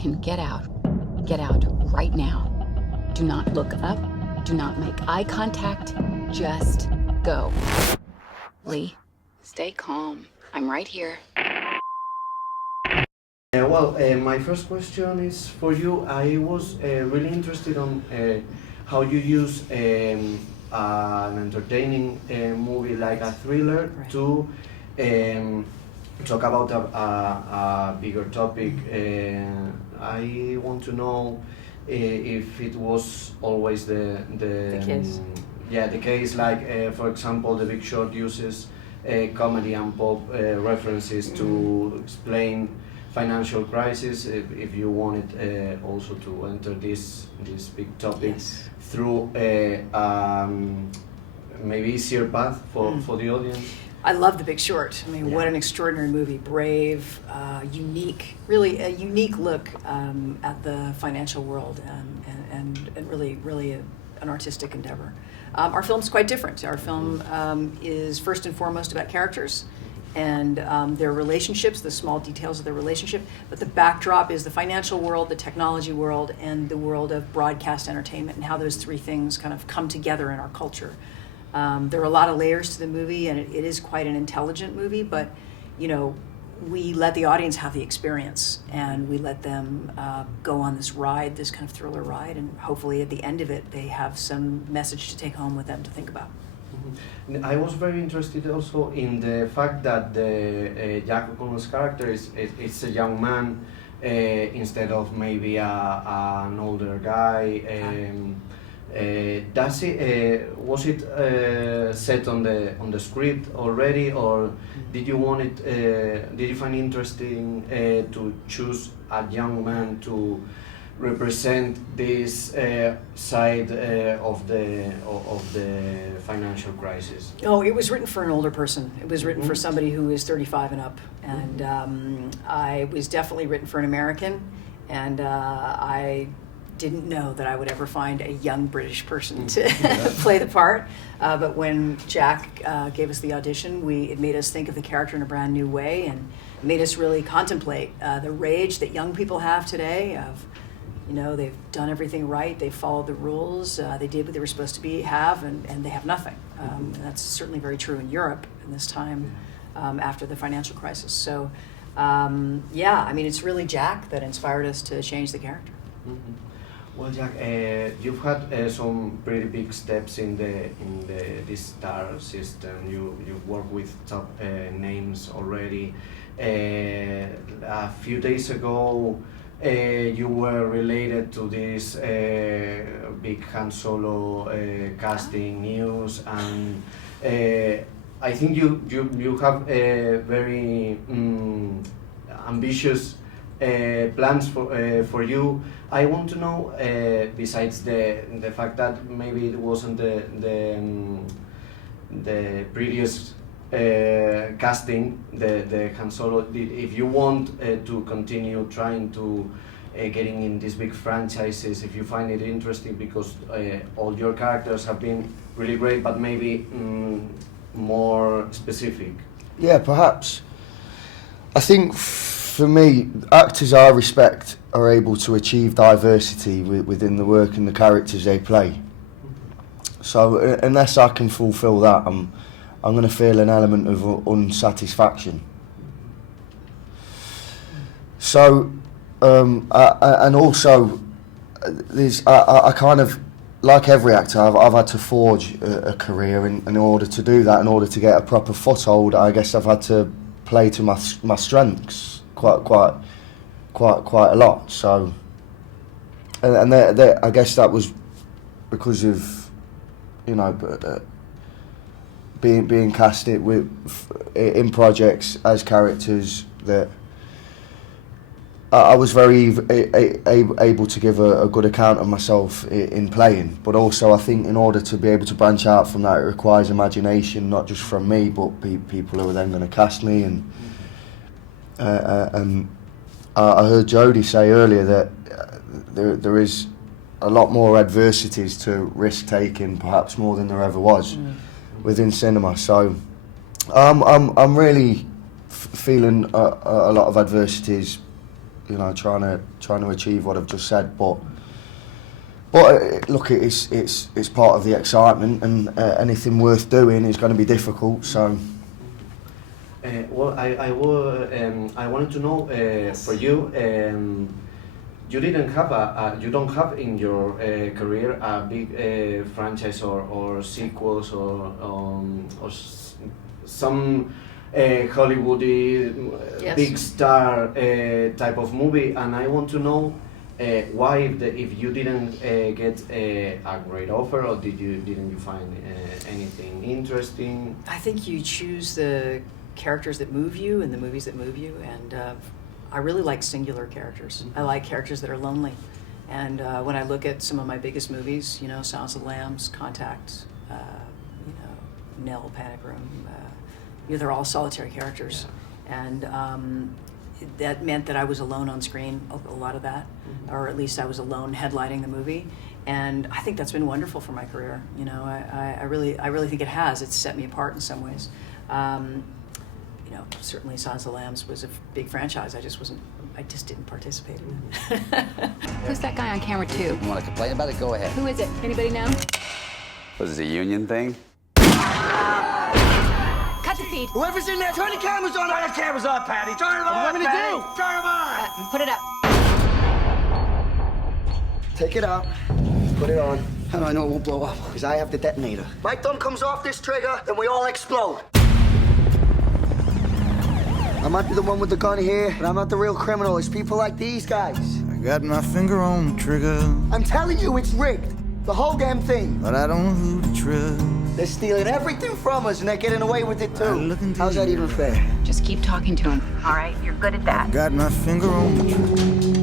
can get out right now. Do not look up. Do not make eye contact. Just go. Lee, stay calm. I'm right here. My first question is for you. I was really interested on how you use an entertaining movie like a thriller to talk about a bigger topic. I want to know if it was always the case. The case. Like for example, The Big Short uses comedy and pop references to explain financial crisis. If you wanted also to enter this big topic through maybe easier path for the audience. I love The Big Short. I mean, what an extraordinary movie. Brave, unique, really a unique look at the financial world, and really an artistic endeavor. Our film's quite different. Our film is first and foremost about characters and their relationships, the small details of their relationship, but the backdrop is the financial world, the technology world, and the world of broadcast entertainment, and how those three things kind of come together in our culture. There are a lot of layers to the movie, and it is quite an intelligent movie, but we let the audience have the experience, and we let them go on this ride, this kind of thriller ride, and hopefully at the end of it they have some message to take home with them to think about. Mm-hmm. I was very interested also in the fact that the Jack O'Connell's character is a young man instead of maybe an older guy. Was it set on the script already, or did you want it? Did you find it interesting to choose a young man to represent this side of the financial crisis? Oh, it was written for an older person. It was written for somebody who is 35 and up, and I was definitely written for an American, and I didn't know that I would ever find a young British person to play the part. But when Jack gave us the audition, it made us think of the character in a brand new way, and made us really contemplate the rage that young people have today of, they've done everything right, they've followed the rules, they did what they were supposed to have, and they have nothing. And that's certainly very true in Europe in this time after the financial crisis. So, it's really Jack that inspired us to change the character. Mm-hmm. Well, Jack, you've had some pretty big steps in this star system. You've worked with top names already. A few days ago, you were related to this big Han Solo casting news, and I think you have very ambitious plans for you. I want to know, besides the fact that maybe it wasn't the previous casting, the Han Solo, if you want to continue trying to getting in these big franchises, if you find it interesting, because all your characters have been really great, but maybe more specific. Yeah, perhaps. I think for me, actors I respect are able to achieve diversity within the work and the characters they play. So unless I can fulfil that, I'm going to feel an element of unsatisfaction. So, and also, I kind of, like every actor, I've had to forge a career, and in order to do that, in order to get a proper foothold, I guess I've had to play to my strengths quite a lot. So, and I guess that was because of, being cast in projects as characters that I was very able to give a good account of myself in playing. But also, I think in order to be able to branch out from that, it requires imagination, not just from me, but people who are then going to cast me. And I heard Jodie say earlier that there is a lot more adversities to risk taking, perhaps more than there ever was within cinema. So I'm really feeling a lot of adversities you know, trying to achieve what I've just said. But look, it's part of the excitement, and anything worth doing is going to be difficult. So. Well, I wanted to know for you. You didn't have you don't have in your career a big franchise or sequels or some Hollywoody Yes. big star type of movie, and I want to know why if you didn't get a great offer, or didn't you find anything interesting? I think you choose the characters that move you and the movies that move you, and I really like singular characters. I like characters that are lonely, and when I look at some of my biggest movies, you know, Silence of the Lambs, Contact, you know, Nell, Panic Room, you know, they're all solitary characters, and that meant that I was alone on screen a lot of that, or at least I was alone headlining the movie, and I think that's been wonderful for my career. You know, I really think it has. It's set me apart in some ways. You know, certainly Silence of the Lambs was a big franchise. I just didn't participate in it. Who's that guy on camera 2? You want to complain about it? Go ahead. Who is it? Anybody know? Was this a union thing? Cut the feed. Whoever's in there, turn the cameras on. Turn the cameras on, Patty. Turn them on, What do you want me to Patty. do? Turn them on. Put it up. Take it out. Put it on. How do I know it won't blow up? Because I have the detonator. My thumb comes off this trigger, and we all explode. I might be the one with the gun here, but I'm not the real criminal. It's people like these guys. I got my finger on the trigger, I'm telling you, it's rigged. The whole damn thing. but I don't know who to trust. They're stealing everything from us, and they're getting away with it, I too. look into How's that your even fair? Just keep talking to him. All right, you're good at that. Got my finger on the trigger.